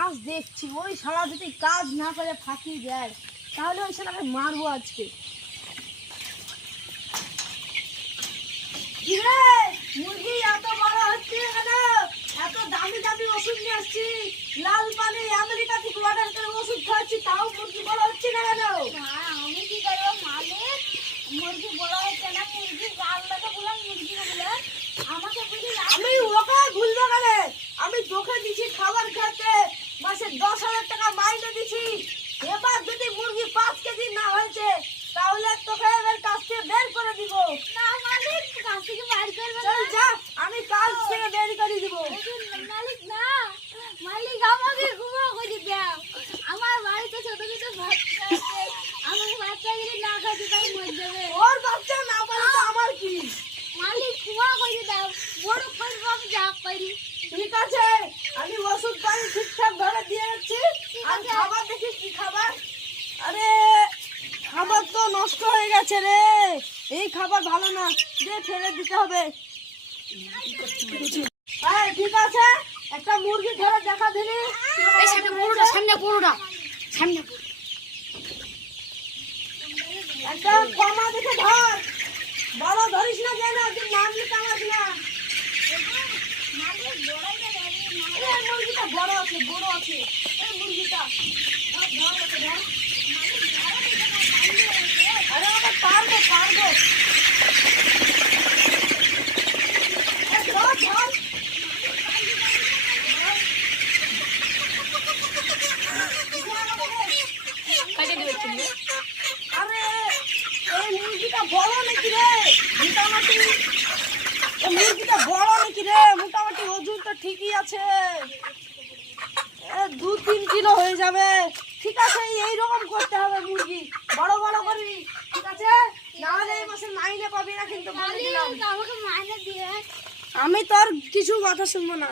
আজ দেখছি ওই শালা যদি কাজ না করে ফাঁকি দেয় তাহলে ওই শালাকে মারবো আজকে। মুরগি এত বড় হচ্ছে এখানে, এত দামি দামি ওষুধ নিয়ে আসছি, লাল পানি আমেরিকা থেকে অর্ডার করে ওষুধ খাচ্ছি, তাও মুরগি বড় হচ্ছে না কেন? আমি কি করবো মালিক, মুরগি বড় হচ্ছে না, মুরগি আল্লাহকে বললাম মুরগি বলে আমাকে বুঝি। আমি ওকে ভুলবো কেন? আমি তোকে দিছি খাবার খেতে, মাসে 10,000 টাকা মাইনে দিছি। এবার যদি মুরগি 5 কেজি না হয়েছে তাহলে তোকে এবার কাছ থেকে বের করে দিব। না মালিক, কাছ থেকে বাইর করবে না। চল যা, আমি কাজ থেকে বের করে দিব। মালিক না, মালিক আমাকে ঘুমা করে দাও। আমার বাড়িতে ছোট ছোট বাচ্চা আছে, আমার বাচ্চা যদি না খাতে তাই মরে যাবে। ওর বাচ্চা না পারে তো আমার কি? মালিক ঘুমা করে দাও, বড় করবো আমি যা করি। ঠিক আছে, আমি ওষুধ পানি ঠিকঠাক ধরে দিয়ে যাচ্ছি। আর খাবার দেখি কি খাবার? আরে খাবার তো নষ্ট হয়ে গেছে রে, এই খাবার ভালো না, দিয়ে ফেলে দিতে হবে। হ্যাঁ ঠিক আছে, একটা মুরগি ধরে দেখা দিলি। এই সামনে বড়টা, সামনে বড়টা, সামনে একটা কমা দেখে ধর, বড় ধরিস না কেন, তুই নাম লিখাস না। মালিক বড়াই না যাবে। এই মুরগিটা বড় আছে, বড় আছে এই মুরগিটা। ধর ধর ওকে ধর। আরে ওকে পারবো পারবো। এই ধর ধর। কাটে দিবে তুমি। আরে এই মুরগিটা বড় নাকি রে? মোটামুটি এই মুরগিটা বড় নাকি রে? মোটামুটি ওজন তো ঠিকই আছে, 2-3 কিলো হয়ে যাবে। ঠিক আছে, এইরকম করতে হবে মুরগি, বড় বড় করবি। ঠিক আছে, নাহলে এই মাসে মাইনে পাবি না কিন্তু বলে দিলাম। আমাকে মাইনে দিয়ে আমি তোর কিছু কথা শুনবো না।